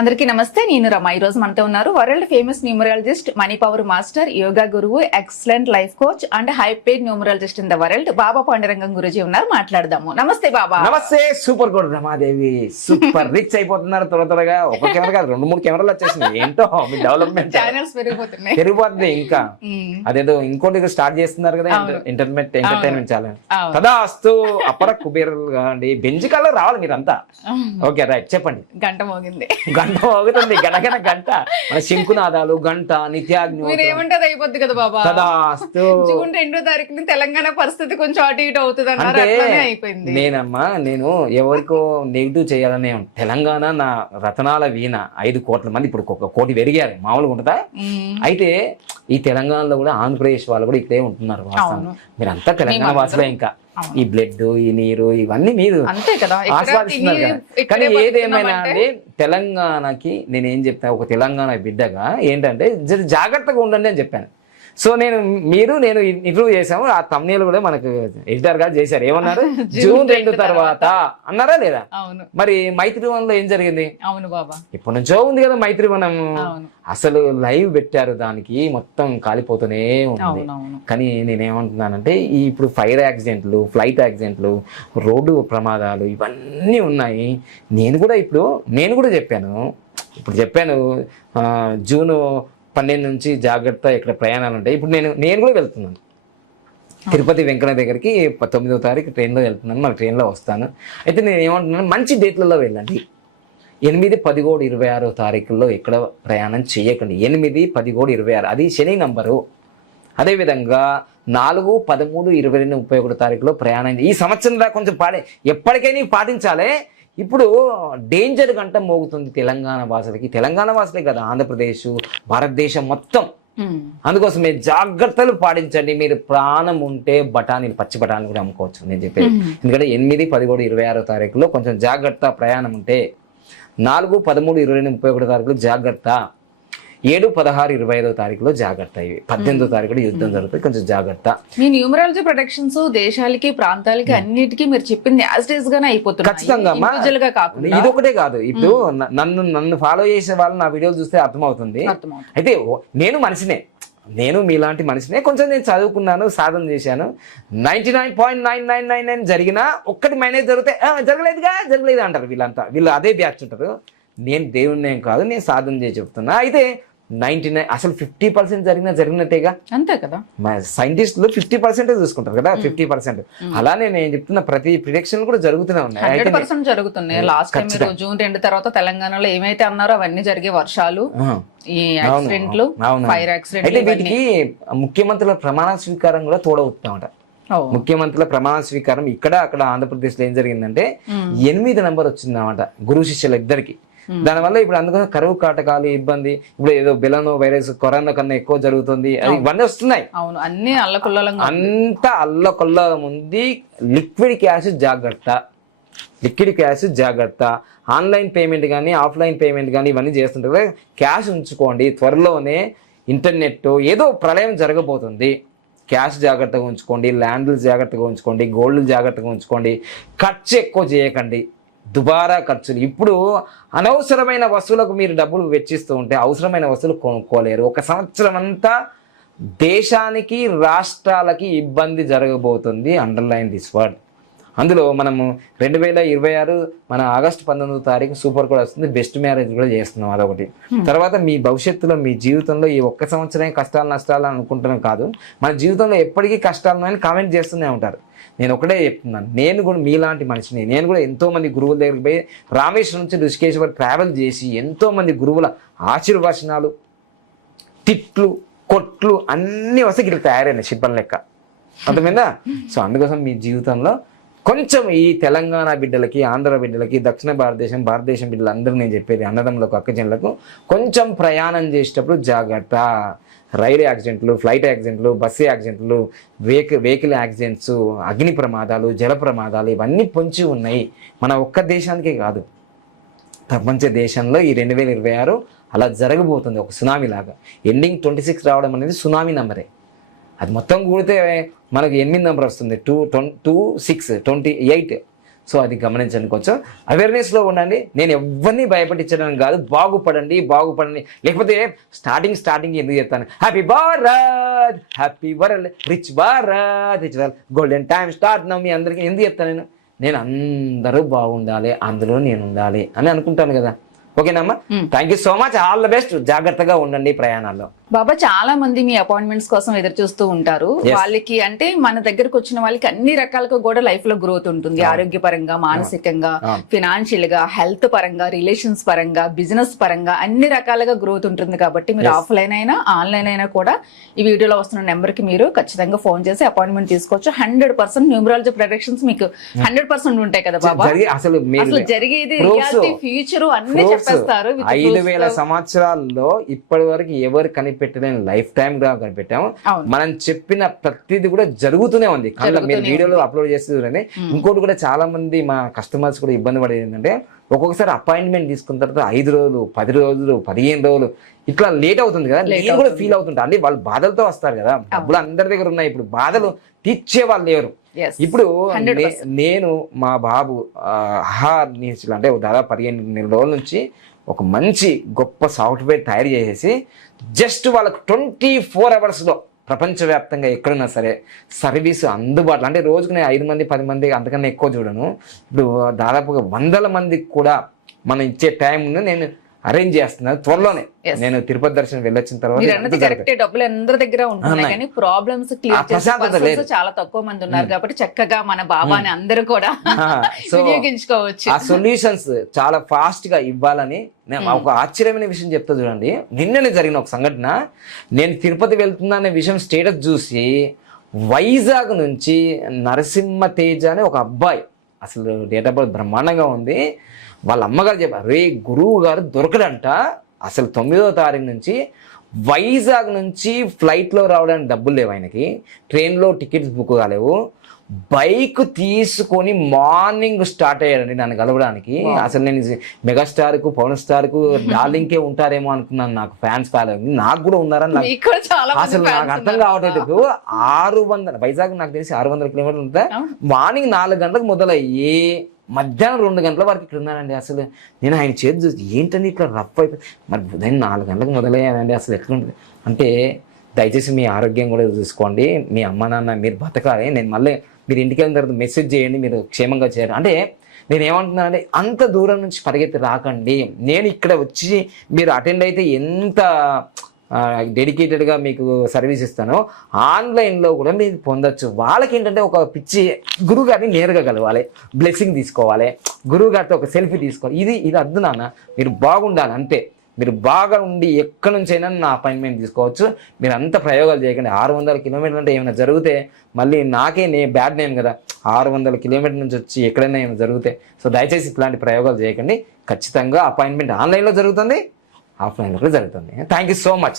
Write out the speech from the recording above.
అందరికీ నమస్తే. నేను రమ. ఈ రోజు మనతో ఉన్నారు world famous numerologist, money power master, yoga గురువు, excellent life coach and high paid numerologist in the world Baba Pandurangam Guruji ఉన్నారు. మాట్లాడదాము. నమస్తే బాబా. నమస్తే. Super good Ramadevi. Super rich అయిపోతున్నారు త్వరగా. ఒక కెమెరా కాదు, 2-3 కెమెరాలు వచ్చేసినాయి. ఏంటో మీ డెవలప్మెంట్ ఛానల్స్ పెరిగిపోతుంది. ఇంకా అదేదో ఇంకోటి స్టార్ట్ చేస్తున్నారు కదా, ఇంటర్నెట్ ఎంటర్టైన్మెంట్ ఛానల్ కదా. అస్తూ అప్పర కుబేర్ అండి, బెంజ్ కాల్లో రావాలి మీరంతా. ఓకే రైట్, చెప్పండి. గంట మోగింది, గంట మోగుతుంది, గనగన గంట. మన శంకునాదాలు, గంట, నిత్యాగ్నిహోత్రం అయిపోద్ది కదా బాబా. తదాస్తు. జూన్ 2వ తారీఖున తెలంగాణ పరిస్థితి కొంచెం అటు ఇటు అవుతుంది అన్నారు, అట్లానే అయిపోయింది. నేను ఎవరికో నెగిటివ్ చేయాలనే తెలంగాణ నా రతనాల వీణ 5 కోట్ల మంది ఇప్పుడు 1 కోటి పెరిగారు, మామూలుగా ఉంటుందా? అయితే ఈ తెలంగాణలో కూడా ఆంధ్రప్రదేశ్ వాళ్ళు కూడా ఇక్కడే ఉంటున్నారు. వాస్తవం మీరంతా తెలంగాణ వాసులే. ఇంకా ఈ బ్లడ్, ఈ నీరు, ఇవన్నీ మీరు ఆస్వాదిస్తున్నారు కదా. కానీ ఏదేమైనా అండి, తెలంగాణకి నేనేం చెప్తాను, ఒక తెలంగాణ బిడ్డగా ఏంటంటే జాగ్రత్తగా ఉండండి అని చెప్పాను. సో నేను ఇంటర్వ్యూ చేసాము. ఆ తమ్నేలు కూడా మనకు ఎడిటర్ గారు చేశారు. ఏమన్నారు? జూన్ 2 తర్వాత అన్నారా లేదా? మరి మైత్రివనంలో ఏం జరిగింది? అవును బాబా, ఇప్పటి నుంచో ఉంది కదా మైత్రివనం. అసలు లైవ్ పెట్టారు, దానికి మొత్తం కాలిపోతూనే ఉంది. కానీ నేనేమంటున్నానంటే ఇప్పుడు ఫైర్ యాక్సిడెంట్లు, ఫ్లైట్ యాక్సిడెంట్లు, రోడ్డు ప్రమాదాలు ఇవన్నీ ఉన్నాయి. నేను కూడా చెప్పాను జూన్ 12 నుంచి జాగ్రత్త, ఇక్కడ ప్రయాణాలు ఉంటాయి. ఇప్పుడు నేను కూడా వెళ్తున్నాను తిరుపతి వెంకన్న దగ్గరికి. 9వ తారీఖు ట్రైన్లో వెళ్తున్నాను. మన ట్రైన్లో వస్తాను. అయితే నేను ఏమంటున్నాను, మంచి డేట్లలో వెళ్ళండి. 8, 17, 26 తారీఖుల్లో ఎక్కడ ప్రయాణం చేయకండి. 8, 17, 26 అది శని నంబరు. అదేవిధంగా 4, 13, 20, 31 తారీఖులో ప్రయాణం. ఈ సంవత్సరం కొంచెం ఎప్పటికైనా పాటించాలి. ఇప్పుడు డేంజర్ గంట మోగుతుంది తెలంగాణ వాసులే కదా, ఆంధ్రప్రదేశ్, భారతదేశం మొత్తం. అందుకోసమే జాగ్రత్తలు పాటించండి. మీరు ప్రాణం ఉంటే పచ్చి బఠానీలు కూడా అమ్ముకోవచ్చు నేను చెప్పేది. ఎందుకంటే 8, 17, 26 తారీఖులో కొంచెం జాగ్రత్త ప్రయాణం ఉంటే. 4, 13, 20, 31 తారీఖులో జాగ్రత్త. 7, 16, 25 తారీఖులో జాగ్రత్త. ఇవి 18వ తారీఖులో యుద్ధం జరుగుతుంది, కొంచెం జాగ్రత్త. మీ న్యూమరాలజీ ప్రొడక్షన్స్ దేశాలకి, ప్రాంతాలకి అన్నిటికీ మీరు చెప్పింది యాజ్ ఇట్ ఈస్ గానే అయిపోతుంది. ఖచ్చితంగా ఇదొకటే కాదు. ఇప్పుడు నన్ను ఫాలో చేసే వాళ్ళు నా వీడియోలు చూస్తే అర్థమవుతుంది. అయితే నేను మీలాంటి మనిషినే. కొంచెం నేను చదువుకున్నాను, సాధన చేశాను. 99.9999 జరిగినా ఒక్కటి మైనస్ జరగలేదు అంటారు వీళ్ళు అదే బ్యాచ్ ఉంటారు. నేను దేవుణ్ణి ఏం కాదు, నేను సాధన చేసి చెప్తున్నా. అయితే 99 అసలు 50% జరిగినట్టేగా, అంతే కదా. సైంటిస్టులు 50% చూసుకుంటారు కదా, 50%. అలానే నేను చెప్తున్న ప్రతి ప్రిడిక్షన్ కూడా జరుగుతూనే ఉన్నాయి. 100% జరుగుతున్నాయి. లాస్ట్ టైం మీరు జూన్ 2 తర్వాత తెలంగాణలో ఏమైతే అన్నారో అవన్నీ జరిగే, వర్షాలు, ఈ యాక్సిడెంట్లు, ఫైర్ యాక్సిడెంట్. అయితే వీటికి ముఖ్యమంత్రుల ప్రమాణ స్వీకారం కూడా తోడవుతామట. ముఖ్యమంత్రుల ప్రమాణ స్వీకారం అక్కడ ఆంధ్రప్రదేశ్ లో ఏం జరిగిందంటే 8 నెంబర్ వచ్చిందన్నమాట గురు శిష్యుల ఇద్దరికి. దానివల్ల ఇప్పుడు అందుకని కరువు కాటకాలు, ఇబ్బంది. ఇప్పుడు ఏదో బెలనో వైరస్, కరోనా కన్నా ఎక్కువ జరుగుతుంది, ఇవన్నీ వస్తున్నాయి. అంతా అల్లకొల్లం ఉంది. లిక్విడ్ క్యాష్ జాగ్రత్త. ఆన్లైన్ పేమెంట్ కానీ, ఆఫ్లైన్ పేమెంట్ కానీ ఇవన్నీ చేస్తుంటారు. క్యాష్ ఉంచుకోండి. త్వరలోనే ఇంటర్నెట్ ఏదో ప్రళయం జరగబోతుంది. క్యాష్ జాగ్రత్తగా ఉంచుకోండి, ల్యాండ్లు జాగ్రత్తగా ఉంచుకోండి, గోల్డ్ జాగ్రత్తగా ఉంచుకోండి. ఖర్చు ఎక్కువ చేయకండి, దుబారా ఖర్చులు. ఇప్పుడు అనవసరమైన వస్తువులకు మీరు డబ్బులు వెచ్చిస్తూ ఉంటే అవసరమైన వస్తువులు కొనుక్కోలేరు. ఒక సంవత్సరం అంతా దేశానికి, రాష్ట్రాలకి ఇబ్బంది జరగబోతుంది. Underline this word. అందులో మనము 2026 మన ఆగస్టు 19వ తారీఖు సూపర్ కూడా వస్తుంది. బెస్ట్ మ్యారేజ్ కూడా చేస్తున్నాం, అదొకటి. తర్వాత మీ భవిష్యత్తులో, మీ జీవితంలో ఈ ఒక్క సంవత్సరమే కష్టాలు నష్టాలు అనుకుంటున్నాం కాదు, మన జీవితంలో ఎప్పటికీ కష్టాలు అని కామెంట్ చేస్తూనే ఉంటారు. నేను ఒకటే చెప్తున్నాను, నేను కూడా మీలాంటి మనిషిని. నేను కూడా ఎంతోమంది గురువుల దగ్గరికి పోయి రామేశ్వరం నుంచి ఋషికేశ్వర్ ట్రావెల్ చేసి ఎంతోమంది గురువుల ఆశీర్వచనాలు, తిట్లు, కొట్లు అన్నీ వస్తే ఇట్లా తయారైన శిల్పం లెక్క, అర్థమైందా? సో అందుకోసం మీ జీవితంలో కొంచెం ఈ తెలంగాణ బిడ్డలకి, ఆంధ్ర బిడ్డలకి, దక్షిణ భారతదేశం బిడ్డలందరూ నేను చెప్పేది, అన్నదమ్ములకు, అక్కజనులకు కొంచెం ప్రయాణం చేసేటప్పుడు జాగ్రత్త. రైలు యాక్సిడెంట్లు, ఫ్లైట్ యాక్సిడెంట్లు, బస్సు యాక్సిడెంట్లు, వెహికల్ యాక్సిడెంట్స్, అగ్ని ప్రమాదాలు, జల ప్రమాదాలు ఇవన్నీ పొంచి ఉన్నాయి. మన ఒక్క దేశానికే కాదు, ప్రపంచ దేశంలో ఈ 2026 అలా జరగబోతుంది. ఒక సునామీ లాగా. ఎండింగ్ 26 రావడం అనేది సునామీ నెంబరే. అది మొత్తం కూడితే మనకు 8 నెంబర్ వస్తుంది. 2, 6, 28. సో అది గమనించండి, కొంచెం అవేర్నెస్లో ఉండండి. నేను ఎవరిని భయపడించడం కాదు, బాగుపడండి లేకపోతే స్టార్టింగ్ ఎందుకు చెప్తాను, happy world rich golden time start now, మీ అందరికీ ఎందుకు చెప్తాను నేను అందరూ బాగుండాలి, అందులో నేను ఉండాలి అని అనుకుంటాను కదా. ఓకేనమ్మా, thank you so much, all the best, జాగ్రత్తగా ఉండండి ప్రయాణాల్లో. బాబా, చాలా మంది మీ అపాయింట్మెంట్స్ కోసం ఎదురు చూస్తూ ఉంటారు. వాళ్ళకి అంటే మన దగ్గరకు వచ్చిన వాళ్ళకి అన్ని రకాలుగా కూడా లైఫ్ లో గ్రోత్ ఉంటుంది, ఆరోగ్యపరంగా, మానసికంగా, ఫినాన్షియల్ గా, హెల్త్ పరంగా, రిలేషన్స్ పరంగా, బిజినెస్ పరంగా అన్ని రకాలుగా గ్రోత్ ఉంటుంది. కాబట్టి మీరు ఆఫ్లైన్ అయినా ఆన్లైన్ అయినా కూడా ఈ వీడియోలో వస్తున్న నెంబర్ కి మీరు ఖచ్చితంగా ఫోన్ చేసి అపాయింట్మెంట్ తీసుకోవచ్చు. 100% న్యూమరాలజీ ప్రొడక్షన్స్ మీకు 100% ఉంటాయి కదా బాబా. అసలు జరిగేది రియాలిటీ, ఫ్యూచర్ అన్ని చెప్పేస్తారు. 5,000 సంవత్సరాల్లో ఇప్పటి వరకు ఎవరు కనిపెట్టలేని లైఫ్ టైం గా కనిపెట్టాము. మనం చెప్పిన ప్రతిది కూడా జరుగుతూనే ఉంది. మీరు వీడియోలో అప్లోడ్ చేస్తుంటే ఇంకోటి కూడా చాలా మంది మా కస్టమర్స్ కూడా ఇబ్బంది పడేది ఏంటంటే, ఒక్కొక్కసారి అపాయింట్మెంట్ తీసుకున్న తర్వాత 5 రోజులు, 10 రోజులు, 15 రోజులు ఇట్లా లేట్ అవుతుంది కదా. నేను కూడా ఫీల్ అవుతుంటా అండి, వాళ్ళు బాధలతో వస్తారు కదా, డబ్బులు అందరి దగ్గర ఉన్నాయి, ఇప్పుడు బాధలు తీర్చే వాళ్ళు లేరు. ఇప్పుడు నేను మా బాబు అంటే దాదాపు 15 రోజుల నుంచి ఒక మంచి గొప్ప సాఫ్ట్వేర్ తయారు చేసేసి జస్ట్ వాళ్ళకు 24 hours ప్రపంచవ్యాప్తంగా ఎక్కడున్నా సరే సర్వీస్ అందుబాటులో, అంటే రోజుకు నేను 5 మంది 10 మంది అంతకన్నా ఎక్కువ చూడను, ఇప్పుడు దాదాపుగా 100 మందికి కూడా మనం ఇచ్చే టైం నేను అరేంజ్ చేస్తున్నాను. త్వరలోనే నేను తిరుపతి దర్శనం వెళ్ళొచ్చిన తర్వాత డబ్బులు అందరి దగ్గర ఉంటున్నాయి కానీ ప్రాబ్లమ్స్ క్లియర్ చేసే చాలా తక్కువ మంది ఉన్నారు. కాబట్టి చక్కగా మన బాబాని అందరూ కూడా వినియోగించుకోవచ్చు. ఆ సొల్యూషన్స్ చాలా ఫాస్ట్ గా ఇవ్వాలని నేను ఒక ఆశ్చర్యమైన విషయం చెప్తా చూడండి. నిన్ననే జరిగిన ఒక సంఘటన, నేను తిరుపతి వెళ్తున్నా అనే విషయం స్టేటస్ చూసి వైజాగ్ నుంచి నరసింహ తేజ అనే ఒక అబ్బాయి, అసలు డేట్ ఆఫ్ బర్త్ బ్రహ్మాండంగా ఉంది, వాళ్ళ అమ్మగారు చెప్పారు, రే గురువు గారు దొరకడంట, అసలు 9వ తారీఖు నుంచి వైజాగ్ నుంచి ఫ్లైట్లో రావడానికి డబ్బులు లేవు ఆయనకి, ట్రైన్లో టికెట్స్ బుక్ కాలేవు, బైక్ తీసుకొని మార్నింగ్ స్టార్ట్ అయ్యాడండి నన్ను కలవడానికి. అసలు నేను మెగాస్టార్కు, పవన్ స్టార్కు, డార్లింగ్కే ఉంటారేమో అనుకున్నాను, నాకు ఫ్యాన్స్ నాకు కూడా ఉన్నారని అసలు నాకు అర్థం కావట్లేదు. 600 వైజాగ్ నాకు తెలిసి 600 కిలోమీటర్లు ఉంటా, మార్నింగ్ 4 గంటలకు మొదలయ్యి మధ్యాహ్నం 2 గంటల వరకు ఇక్కడ ఉన్నానండి. అసలు నేను ఆయన చేతి చూసి ఏంటండి ఇట్లా రఫ్ అయిపోయి, మరి ఉదయం 4 గంటలకు మొదలయ్యానండి, అసలు ఎట్లుంటుంది అంటే దయచేసి మీ ఆరోగ్యం కూడా చూసుకోండి, మీ అమ్మ నాన్న మీరు బతకాలి. నేను మళ్ళీ మీరు ఇంటికి వెళ్ళిన తర్వాత మెసేజ్ చేయండి, మీరు క్షేమంగా చేయాలి అంటే నేను ఏమంటున్నానంటే అంత దూరం నుంచి పరిగెత్తి రాకండి, నేను ఇక్కడ వచ్చి మీరు అటెండ్ అయితే ఎంత డెడికేటెడ్గా మీకు సర్వీస్ ఇస్తానో ఆన్లైన్లో కూడా మీరు పొందొచ్చు. వాళ్ళకి ఏంటంటే ఒక పిచ్చి గురువు గారిని నేరుగా కలవాలి, బ్లెస్సింగ్ తీసుకోవాలి, గురువు గారితో ఒక సెల్ఫీ తీసుకోవాలి, ఇది అర్థం నాన్న, మీరు బాగుండాలి అంతే. మీరు బాగా ఉండి ఎక్కడి నుంచి అయినా నా అపాయింట్మెంట్ తీసుకోవచ్చు. మీరు అంత ప్రయోగాలు చేయకండి. 600 కిలోమీటర్లు అంటే ఏమైనా జరిగితే మళ్ళీ నాకే బ్యాడ్ నేమ్ కదా, 600 కిలోమీటర్ల నుంచి వచ్చి ఎక్కడైనా ఏమైనా జరిగితే. సో దయచేసి ఇట్లాంటి ప్రయోగాలు చేయకండి. ఖచ్చితంగా అపాయింట్మెంట్ ఆన్లైన్లో జరుగుతుంది, ఆఫ్లైన్లో కూడా జరుగుతుంది. Thank you so much.